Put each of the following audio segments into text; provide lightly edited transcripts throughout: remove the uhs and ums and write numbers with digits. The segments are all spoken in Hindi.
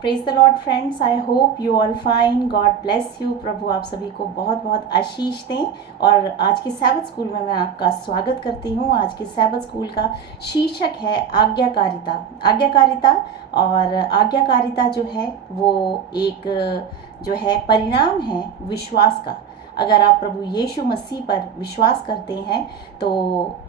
Praise the lord friends, I hope you all fine. God bless you. प्रभु आप सभी को बहुत बहुत आशीष दें. और आज के सैबत स्कूल में मैं आपका स्वागत करती हूँ. आज के सैबत स्कूल का शीर्षक है आज्ञाकारिता. आज्ञाकारिता. और आज्ञाकारिता जो है वो एक जो है परिणाम है विश्वास का. अगर आप प्रभु यीशु मसीह पर विश्वास करते हैं तो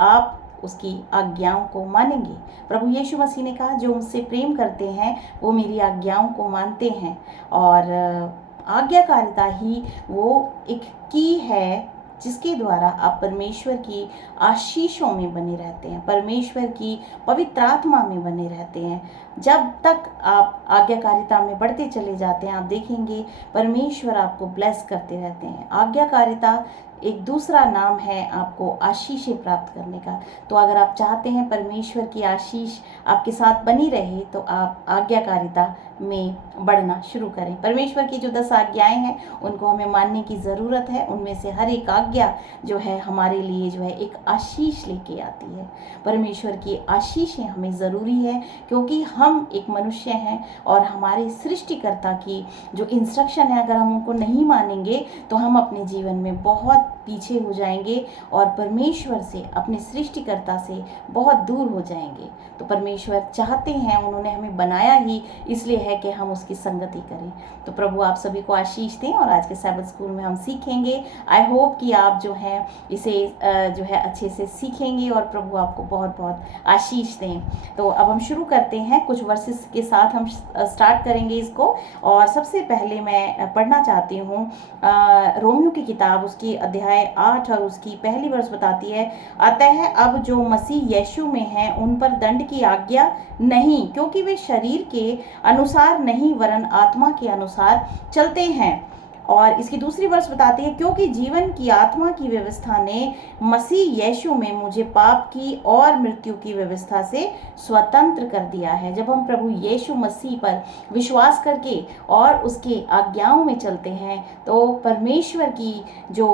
आप उसकी आज्ञाओं को मानेंगे. प्रभु यीशु मसीह ने कहा, जो मुझसे प्रेम करते हैं वो मेरी आज्ञाओं को मानते हैं. और आज्ञाकारिता ही वो एक की है जिसके द्वारा आप परमेश्वर की आशीषों में बने रहते हैं, परमेश्वर की पवित्र आत्मा में बने रहते हैं. जब तक आप आज्ञाकारिता में बढ़ते चले जाते हैं, आप देखेंगे परमेश्वर आपको ब्लेस करते रहते हैं. आज्ञाकारिता एक दूसरा नाम है आपको आशीषें प्राप्त करने का. तो अगर आप चाहते हैं परमेश्वर की आशीष आपके साथ बनी रहे तो आप आज्ञाकारिता में बढ़ना शुरू करें. परमेश्वर की जो 10 आज्ञाएं हैं उनको हमें मानने की ज़रूरत है. उनमें से हर एक आज्ञा जो है हमारे लिए जो है एक आशीष लेके आती है. परमेश्वर की आशीषें हमें ज़रूरी है क्योंकि हम एक मनुष्य हैं और हमारे सृष्टिकर्ता की जो इंस्ट्रक्शन है अगर हम उनको नहीं मानेंगे तो हम अपने जीवन में बहुत पीछे हो जाएंगे और परमेश्वर से, अपने सृष्टिकर्ता से बहुत दूर हो जाएंगे. तो परमेश्वर चाहते हैं, उन्होंने हमें बनाया ही इसलिए है कि हम उसकी संगति करें. तो प्रभु आप सभी को आशीष दें. और आज के सैबत स्कूल में हम सीखेंगे. आई होप कि आप जो है इसे जो है अच्छे से सीखेंगे और प्रभु आपको बहुत बहुत आशीष दें. तो अब हम शुरू करते हैं. कुछ वर्सेस के साथ हम स्टार्ट करेंगे इसको. और सबसे पहले मैं पढ़ना चाहती हूँ रोमियो की किताब, उसकी अध्याय 8 और उसकी पहली वर्ष बताती है, अतः अब जो मसीह यीशु में हैं उन पर दंड की आज्ञा नहीं, क्योंकि वे शरीर के अनुसार नहीं वरन आत्मा के अनुसार चलते हैं. और इसकी दूसरी वर्ष बताती है, क्योंकि जीवन की आत्मा की व्यवस्था ने मसीह यीशु में मुझे पाप की और मृत्यु की व्यवस्था से स्वतंत्र कर दिया है. जब हम प्रभु यीशु मसीह पर विश्वास करके और उसके आज्ञाओं में चलते हैं तो परमेश्वर की जो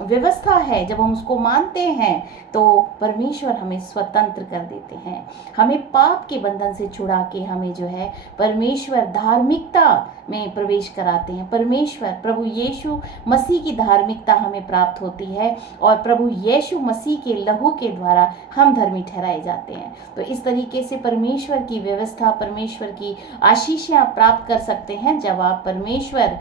व्यवस्था है, जब हम उसको मानते हैं तो परमेश्वर हमें स्वतंत्र कर देते हैं. हमें पाप के बंधन से छुड़ा के हमें जो है परमेश्वर धार्मिकता में प्रवेश कराते हैं. परमेश्वर प्रभु यीशु मसीह की धार्मिकता हमें प्राप्त होती है और प्रभु यीशु मसीह के लहू के द्वारा हम धर्मी ठहराए जाते हैं. तो इस तरीके से परमेश्वर की व्यवस्था, परमेश्वर की आशीषें आप प्राप्त कर सकते हैं जब आप परमेश्वर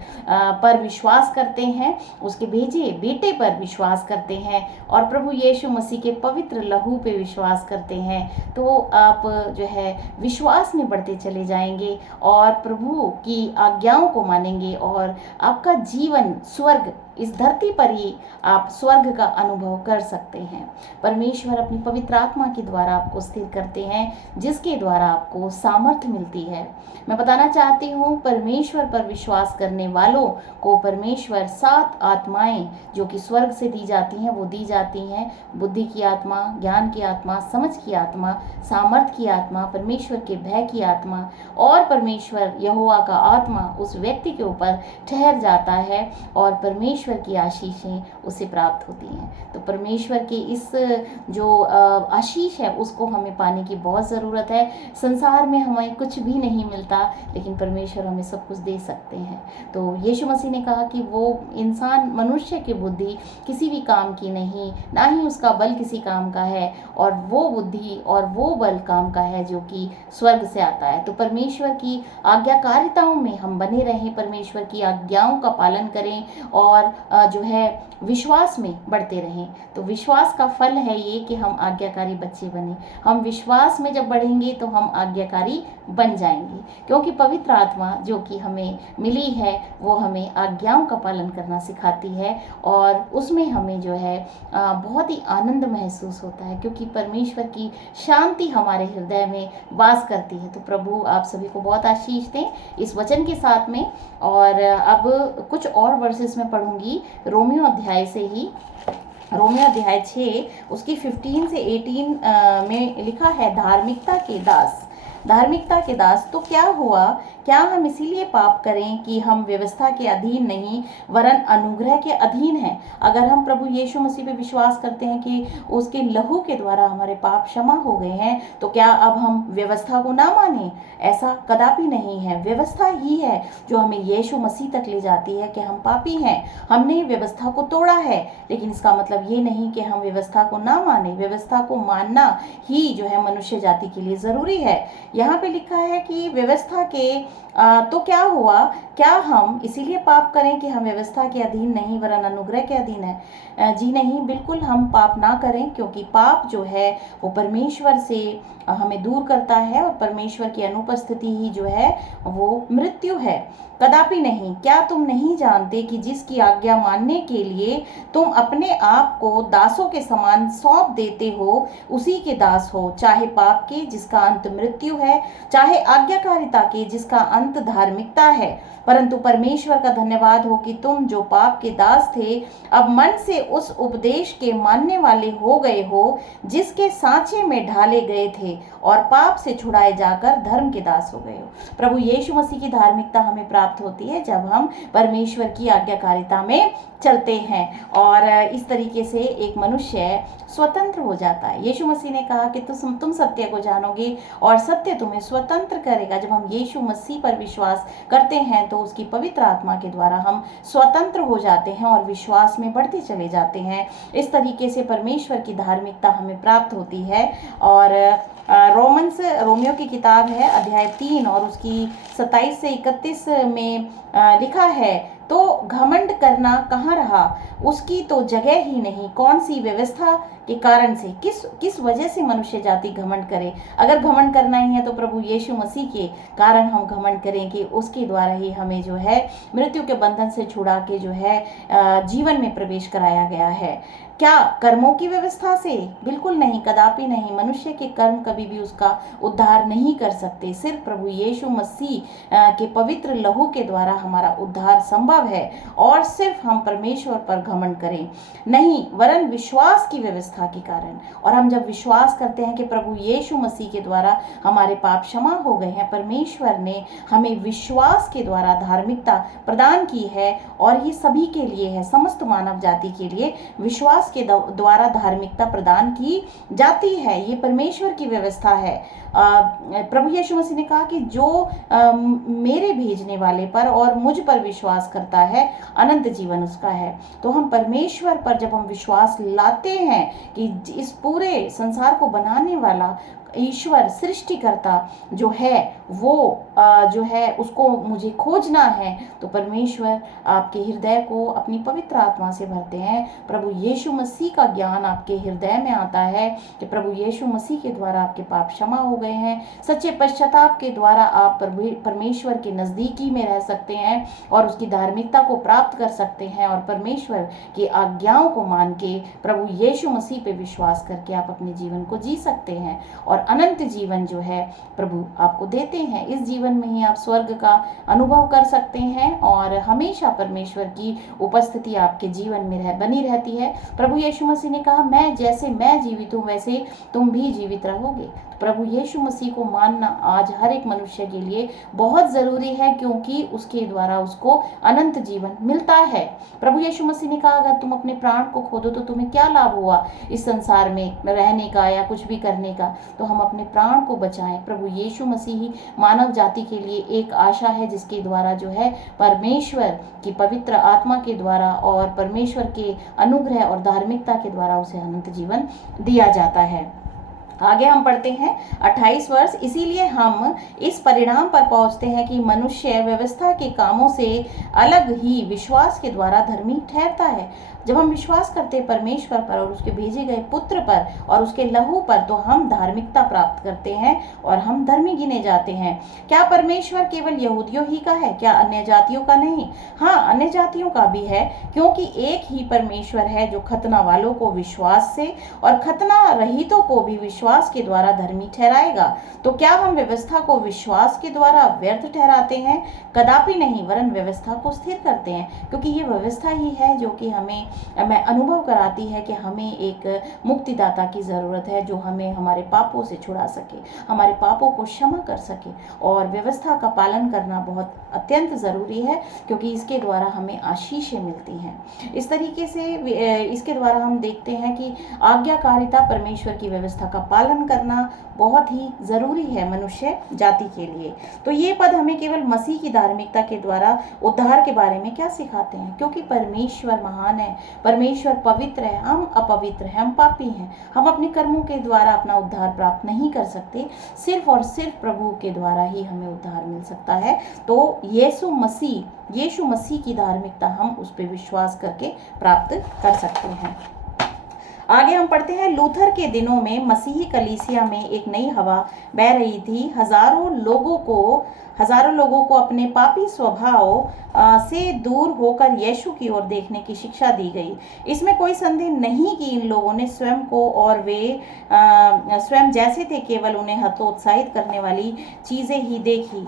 पर विश्वास करते हैं, उसके भेजे बेटे पर विश्वास करते हैं और प्रभु यीशु मसीह के पवित्र लहू पे विश्वास करते हैं. तो आप जो है विश्वास में बढ़ते चले जाएंगे और प्रभु की आज्ञाओं को मानेंगे और आपका जीवन स्वर्ग, इस धरती पर ही आप स्वर्ग का अनुभव कर सकते हैं. परमेश्वर अपनी पवित्र आत्मा के द्वारा आपको स्थिर करते हैं, जिसके द्वारा आपको सामर्थ्य मिलती है. मैं बताना चाहती हूँ, परमेश्वर पर विश्वास करने वालों को परमेश्वर 7 आत्माएं जो कि स्वर्ग से दी जाती हैं वो दी जाती हैं. बुद्धि की आत्मा, ज्ञान की आत्मा, समझ की आत्मा, सामर्थ्य की आत्मा, परमेश्वर के भय की आत्मा और परमेश्वर यहोवा का आत्मा उस व्यक्ति के ऊपर ठहर जाता है और परमेश्वर की आशीषें उसे प्राप्त होती हैं. तो परमेश्वर की इस जो आशीष है उसको हमें पाने की बहुत ज़रूरत है. संसार में हमें कुछ भी नहीं मिलता लेकिन परमेश्वर हमें सब कुछ दे सकते हैं. तो यीशु मसीह ने कहा कि वो इंसान, मनुष्य की बुद्धि किसी भी काम की नहीं, ना ही उसका बल किसी काम का है, और वो बुद्धि और वो बल काम का है जो कि स्वर्ग से आता है. तो परमेश्वर की आज्ञाकारिताओं में हम बने रहें, परमेश्वर की आज्ञाओं का पालन करें और जो है विश्वास में बढ़ते रहें. तो विश्वास का फल है ये कि हम आज्ञाकारी बच्चे बने. हम विश्वास में जब बढ़ेंगे तो हम आज्ञाकारी बन जाएंगे, क्योंकि पवित्र आत्मा जो कि हमें मिली है वो हमें आज्ञाओं का पालन करना सिखाती है और उसमें हमें जो है बहुत ही आनंद महसूस होता है, क्योंकि परमेश्वर की शांति हमारे हृदय में वास करती है. तो प्रभु आप सभी को बहुत आशीष दें इस वचन के साथ में. और अब कुछ और वर्सेस में पढ़ूंगी रोमियो अध्याय से ही. रोमियो अध्याय 6 उसकी 15 से 18 में लिखा है, धार्मिकता के दास. धार्मिकता के दास। तो क्या हुआ, क्या हम इसीलिए पाप करें कि हम व्यवस्था के अधीन नहीं वरन अनुग्रह के अधीन हैं? अगर हम प्रभु यीशु मसीह पे विश्वास करते हैं कि उसके लहू के द्वारा हमारे पाप क्षमा हो गए हैं, तो क्या अब हम व्यवस्था को ना माने? ऐसा कदापि नहीं है। व्यवस्था ही है जो हमें यीशु मसीह तक ले जाती है कि हम पापी हैं, हमने व्यवस्था को तोड़ा है। लेकिन इसका मतलब ये नहीं कि हम व्यवस्था को ना माने। व्यवस्था को मानना ही जो है मनुष्य जाति के लिए जरूरी है। यहाँ पे लिखा है कि व्यवस्था के तो क्या हुआ, क्या हम इसीलिए पाप करें कि हम व्यवस्था के अधीन नहीं वरन अनुग्रह के अधीन है? जी नहीं, बिल्कुल हम पाप ना करें, क्योंकि पाप जो है वो परमेश्वर से हमें दूर करता है, और परमेश्वर की अनुपस्थिति ही जो है वो मृत्यु है, कदापि नहीं। क्या तुम नहीं जानते कि जिसकी आज्ञा मानने के लिए तुम अपने आप को दासों के समान सौंप देते हो, उसी के दास हो, चाहे पाप के जिसका अंत मृत्यु है, चाहे आज्ञाकारिता के जिसका अंत धार्मिकता है। परंतु परमेश्वर का धन्यवाद हो कि तुम जो पाप के दास थे, अब मन से उस उपदेश के मानने वाले हो गए हो जिसके सांचे में ढाले गए थे, और पाप से छुड़ाए जाकर धर्म के दास हो गए हो। प्रभु यीशु मसीह की धार्मिकता हमें प्राप्त होती है जब हम परमेश्वर की आज्ञाकारिता में चलते हैं, और इस तरीके से एक मनुष्य स्वतंत्र हो जाता है। यीशु मसीह ने कहा कि तुम सत्य को जानोगे और सत्य तुम्हें स्वतंत्र करेगा। जब हम यीशु मसीह पर विश्वास करते हैं तो उसकी पवित्र आत्मा के द्वारा हम स्वतंत्र हो जाते हैं और विश्वास में बढ़ते चले जाते हैं। इस तरीके से परमेश्वर की धार्मिकता हमें प्राप्त होती है। और रोमियो की किताब है अध्याय 3 और उसकी 27 से 31 में लिखा है, तो घमंड करना कहाँ रहा, उसकी तो जगह ही नहीं। कौन सी व्यवस्था के कारण से, किस वजह से मनुष्य जाति घमंड करे? अगर घमंड करना ही है तो प्रभु यीशु मसीह के कारण हम घमंड करें कि उसके द्वारा ही हमें जो है मृत्यु के बंधन से छुड़ा के जो है जीवन में प्रवेश कराया गया है। क्या कर्मों की व्यवस्था से? बिल्कुल नहीं, कदापि नहीं। मनुष्य के कर्म कभी भी उसका उद्धार नहीं कर सकते। सिर्फ प्रभु यीशु मसीह के पवित्र लहू के द्वारा हमारा उद्धार संभव है, और सिर्फ हम परमेश्वर पर घमंड करें नहीं वरन विश्वास की व्यवस्था के कारण। और हम जब विश्वास करते हैं कि प्रभु यीशु मसीह के द्वारा हमारे पाप क्षमा हो गए हैं, परमेश्वर ने हमें विश्वास के द्वारा धार्मिकता प्रदान की है, और ये सभी के लिए है, समस्त मानव जाति के लिए विश्वास के द्वारा धार्मिकता प्रदान की जाती है। ये परमेश्वर की व्यवस्था है। प्रभु यीशु मसीह ने कहा कि जो मेरे भेजने वाले पर और मुझ पर विश्वास करता है, अनंत जीवन उसका है। तो हम परमेश्वर पर जब हम विश्वास लाते हैं कि इस पूरे संसार को बनाने वाला ईश्वर सृष्टिकर्ता जो है वो जो है उसको मुझे खोजना है, तो परमेश्वर आपके हृदय को अपनी पवित्र आत्मा से भरते हैं। प्रभु यीशु मसीह का ज्ञान आपके हृदय में आता है कि प्रभु यीशु मसीह के द्वारा आपके पाप क्षमा हो गए हैं। सच्चे पश्चाताप के द्वारा आप परमेश्वर के नज़दीकी में रह सकते हैं और उसकी धार्मिकता को प्राप्त कर सकते हैं, और परमेश्वर की आज्ञाओं को मान के प्रभु यीशु मसीह पे विश्वास करके आप अपने जीवन को जी सकते हैं, और अनंत जीवन जो है प्रभु आपको देते हैं। इस जीवन में ही आप स्वर्ग का अनुभव कर सकते हैं, और हमेशा परमेश्वर की उपस्थिति आपके जीवन में बनी रहती है। प्रभु यीशु मसीह ने कहा, मैं जैसे मैं जीवित हूँ वैसे तुम भी जीवित रहोगे। प्रभु यीशु मसीह को मानना आज हर एक मनुष्य के लिए बहुत ज़रूरी है, क्योंकि उसके द्वारा उसको अनंत जीवन मिलता है। प्रभु यीशु मसीह ने कहा, अगर तुम अपने प्राण को खो दो तो तुम्हें क्या लाभ हुआ इस संसार में रहने का या कुछ भी करने का? तो हम अपने प्राण को बचाएं। प्रभु यीशु मसीह ही मानव जाति के लिए एक आशा है, जिसके द्वारा जो है परमेश्वर की पवित्र आत्मा के द्वारा और परमेश्वर के अनुग्रह और धार्मिकता के द्वारा उसे अनंत जीवन दिया जाता है। आगे हम पढ़ते हैं 28 वर्ष। इसीलिए हम इस परिणाम पर पहुंचते हैं कि मनुष्य व्यवस्था के कामों से अलग ही विश्वास के द्वारा धर्मी ठहरता है। जब हम विश्वास करते हैं परमेश्वर पर और उसके भेजे गए पुत्र पर और उसके लहू पर, तो हम धार्मिकता प्राप्त करते हैं और हम धर्मी गिने जाते हैं। क्या परमेश्वर केवल यहूदियों ही का है? क्या अन्य जातियों का नहीं? हाँ, अन्य जातियों का भी है, क्योंकि एक ही परमेश्वर है जो खतना वालों को विश्वास से और खतना रहितों को भी विश्वास के द्वारा धर्मी ठहराएगा। तो क्या हम व्यवस्था को विश्वास के द्वारा व्यर्थ ठहराते हैं? कदापि नहीं, वरन व्यवस्था को स्थिर करते हैं, क्योंकि ये व्यवस्था ही है जो कि हमें मैं अनुभव कराती है कि हमें एक मुक्तिदाता की ज़रूरत है जो हमें हमारे पापों से छुड़ा सके, हमारे पापों को क्षमा कर सके। और व्यवस्था का पालन करना बहुत अत्यंत ज़रूरी है, क्योंकि इसके द्वारा हमें आशीषें मिलती हैं। इस तरीके से इसके द्वारा हम देखते हैं कि आज्ञाकारिता, परमेश्वर की व्यवस्था का पालन करना बहुत ही ज़रूरी है मनुष्य जाति के लिए। तो ये पद हमें केवल मसीह की धार्मिकता के द्वारा उद्धार के बारे में क्या सिखाते हैं? क्योंकि परमेश्वर महान है, परमेश्वर पवित्र है, हम अपवित्र हैं, हम पापी हैं। हम अपने कर्मों के द्वारा अपना उद्धार प्राप्त नहीं कर सकते, सिर्फ और सिर्फ प्रभु के द्वारा ही हमें उद्धार मिल सकता है। तो यीशु मसीह की धार्मिकता हम उस पर विश्वास करके प्राप्त कर सकते हैं। आगे हम पढ़ते हैं, लूथर के दिनों में मसीही कलीसिया में एक नई हवा बह रही थी। हजारों लोगों को अपने पापी स्वभाव से दूर होकर यीशु की ओर देखने की शिक्षा दी गई। इसमें कोई संदेह नहीं कि इन लोगों ने स्वयं को और वे स्वयं जैसे थे केवल उन्हें हतोत्साहित करने वाली चीजें ही देखी।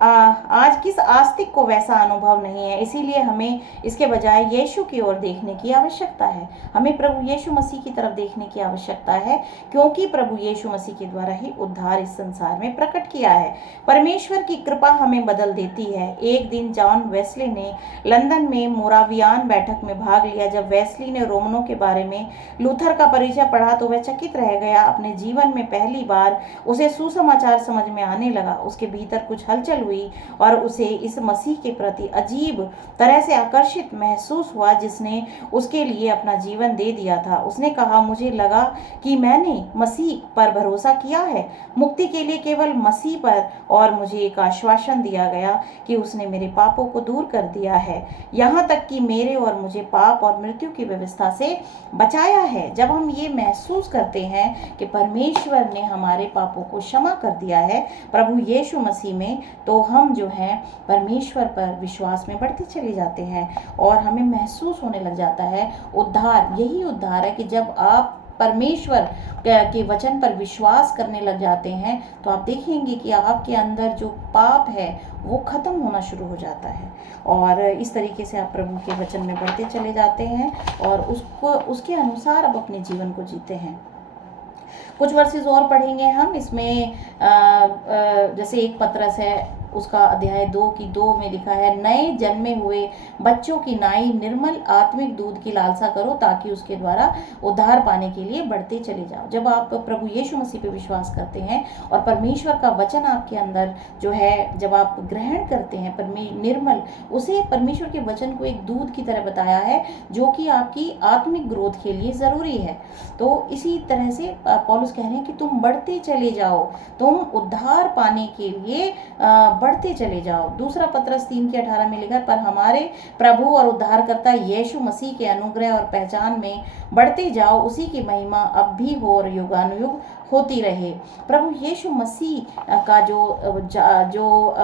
आज किस आस्तिक को वैसा अनुभव नहीं है? इसीलिए हमें इसके बजाय यीशु की ओर देखने की आवश्यकता है। हमें प्रभु यीशु मसीह की तरफ देखने की आवश्यकता है, क्योंकि प्रभु यीशु मसीह के द्वारा ही उद्धार इस संसार में प्रकट किया है। परमेश्वर की कृपा हमें बदल देती है। एक दिन जॉन वेस्ले ने लंदन में मोरावियान बैठक में भाग लिया। जब वेस्ली ने रोमनों के बारे में लूथर का परिचय पढ़ा तो वह चकित रह गया। अपने जीवन में पहली बार उसे सुसमाचार समझ में आने लगा। उसके भीतर कुछ हलचल हुई और उसे इस मसीह के प्रति अजीब तरह से आकर्षित महसूस हुआ जिसने उसके लिए अपना जीवन दे दिया था। उसने कहा, मुझे लगा कि मैंने मसीह पर भरोसा किया है, मुक्ति के लिए केवल मसीह पर, और मुझे एक आश्वासन दिया गया कि उसने मेरे पापों को दूर कर दिया है, यहाँ तक कि मेरे और मुझे पाप और मृत्यु की व्यवस्था से बचाया है। जब हम ये महसूस करते हैं कि परमेश्वर ने हमारे पापों को क्षमा कर दिया है प्रभु यीशु मसीह में, तो हम जो है परमेश्वर पर विश्वास में बढ़ते चले जाते हैं और हमें महसूस होने लग जाता है उद्धार। यही उद्धार है कि जब आप परमेश्वर के वचन पर विश्वास करने लग जाते हैं तो आप देखेंगे कि आपके अंदर जो पाप है वो खत्म होना शुरू हो जाता है, और इस तरीके से आप प्रभु के वचन में बढ़ते चले जाते हैं और उसके अनुसार अब अपने जीवन को जीते हैं। कुछ वर्सेस और पढ़ेंगे हम इसमें। जैसे एक पत्रस है, उसका अध्याय 2 में लिखा है, नए जन्मे हुए बच्चों की नाई निर्मल आत्मिक दूध की लालसा करो ताकि उसके द्वारा उद्धार पाने के लिए बढ़ते चले जाओ। जब आप प्रभु यीशु मसीह पे विश्वास करते हैं और परमेश्वर का वचन आपके अंदर जो है जब आप ग्रहण करते हैं, निर्मल, उसे परमेश्वर के वचन को एक दूध की तरह बताया है जो कि आपकी आत्मिक ग्रोथ के लिए ज़रूरी है। तो इसी तरह से पौलुस कह रहे हैं कि तुम बढ़ते चले जाओ, तुम उद्धार पाने के लिए बढ़ते चले जाओ। दूसरा पत्रस 3:18 में लिखा, पर हमारे प्रभु और उद्धारकर्ता यीशु मसीह के अनुग्रह और पहचान में बढ़ते जाओ, उसी की महिमा अब भी हो और युगानुयुग होती रहे। प्रभु यीशु मसीह का जो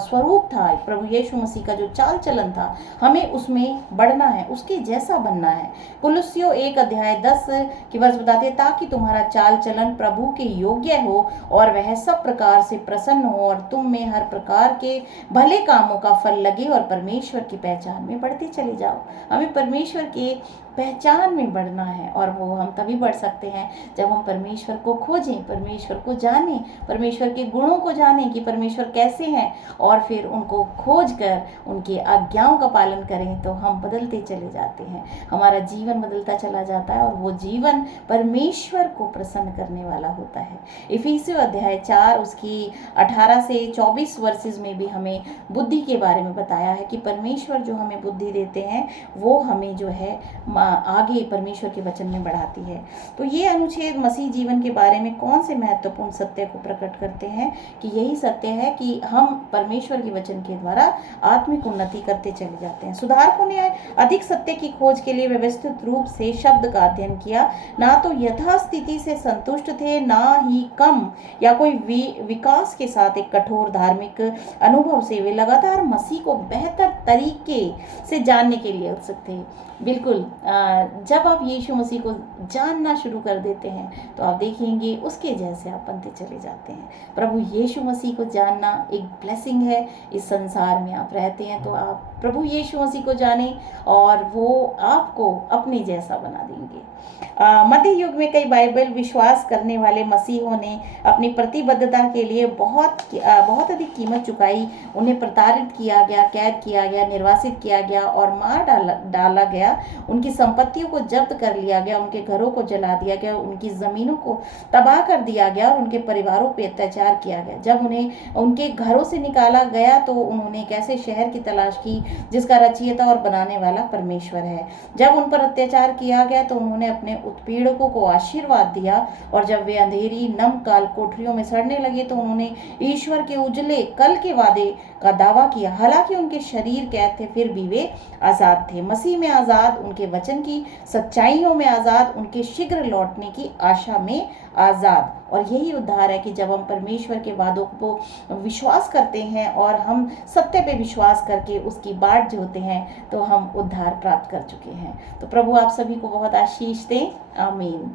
स्वरूप था, प्रभु यीशु मसीह का जो चाल चलन था, हमें उसमें बढ़ना है, उसके जैसा बनना है। कुलुस्सियों 1:10 की वर्ष बताते हैं, ताकि तुम्हारा चाल चलन प्रभु के योग्य हो और वह सब प्रकार से प्रसन्न हो और तुम में हर प्रकार के भले कामों का फल लगे और परमेश्वर की पहचान में बढ़ते चले जाओ। हमें परमेश्वर के पहचान में बढ़ना है, और वो हम तभी बढ़ सकते हैं जब हम परमेश्वर को खोजें, परमेश्वर को जानें, परमेश्वर के गुणों को जानें कि परमेश्वर कैसे हैं, और फिर उनको खोज कर उनकी आज्ञाओं का पालन करें तो हम बदलते चले जाते हैं, हमारा जीवन बदलता चला जाता है और वो जीवन परमेश्वर को प्रसन्न करने वाला होता है। इफिसियों अध्याय 4 उसकी 18 से 24 वर्सेस में भी हमें बुद्धि के बारे में बताया है कि परमेश्वर जो हमें बुद्धि देते हैं वो हमें जो है आगे परमेश्वर के वचन में बढ़ाती है। तो ये अनुच्छेद मसीह जीवन के बारे में कौन से महत्वपूर्ण सत्य को प्रकट करते हैं कि यही सत्य है कि हम परमेश्वर के वचन के द्वारा आत्मिक उन्नति करते चले जाते हैं। सुधारकों ने अधिक सत्य की खोज के लिए व्यवस्थित रूप से शब्द का अध्ययन किया, ना तो यथास्थिति से संतुष्ट थे, ना ही कम या कोई विकास के साथ एक कठोर धार्मिक अनुभव से वे लगातार मसीह को बेहतर तरीके से जानने के लिए उत्सुक थे। बिल्कुल जब आप यीशु मसीह को जानना शुरू कर देते हैं तो आप देखेंगे उसके जैसे आप बनते चले जाते हैं। प्रभु यीशु मसीह को जानना एक ब्लेसिंग है। इस संसार में आप रहते हैं तो आप प्रभु यीशु मसीह को जानें और वो आपको अपने जैसा बना देंगे। मध्य युग में कई बाइबल विश्वास करने वाले मसीहों ने अपनी प्रतिबद्धता के लिए बहुत अधिक कीमत चुकाई। उन्हें प्रताड़ित किया गया, कैद किया गया, निर्वासित किया गया और मार डाला गया। उनकी संपत्तियों को जब्त कर लिया गया, उनके घरों को जला दिया गया, उनकी ज़मीनों को तबाह कर दिया गया और उनके परिवारों पर अत्याचार किया गया। जब उन्हें उनके घरों से निकाला गया तो उन्होंने एक ऐसे शहर की तलाश की जिसका रचयिता और बनाने वाला परमेश्वर है। जब उन पर अत्याचार किया गया तो उन्होंने अपने उत्पीड़कों को आशीर्वाद दिया और जब वे अंधेरी नम काल कोठरियों में सड़ने लगे तो उन्होंने ईश्वर के उजले कल के वादे का दावा किया। हालांकि उनके शरीर कैद थे फिर भी वे आज़ाद थे, मसीह में आज़ाद, उनके वचन की सच्चाइयों में आज़ाद, उनके शीघ्र लौटने की आशा में आज़ाद। और यही उद्धार है कि जब हम परमेश्वर के वादों को विश्वास करते हैं और हम सत्य पे विश्वास करके उसकी बाट जोते हैं तो हम उद्धार प्राप्त कर चुके हैं। तो प्रभु आप सभी को बहुत आशीष दें। आमीन।